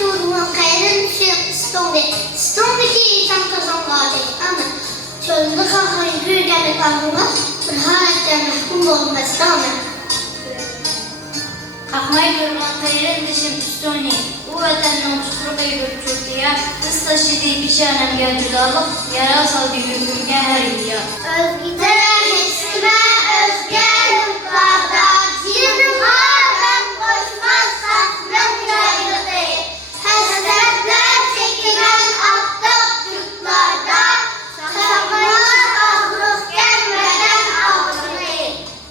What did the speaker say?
durduğum kayarın Stonedeki tam kazanmadı. Ama çölde kalkayı büyüken kalkınca bir haletten mahkum olması rağmen. Kalkmayı durduğum kayarın dışım Stone. Bu vatanın tuturuğu götürdüğü kız taşıdığı bir şanem geldi alıp yara saldı yürürken her yıl. Özgide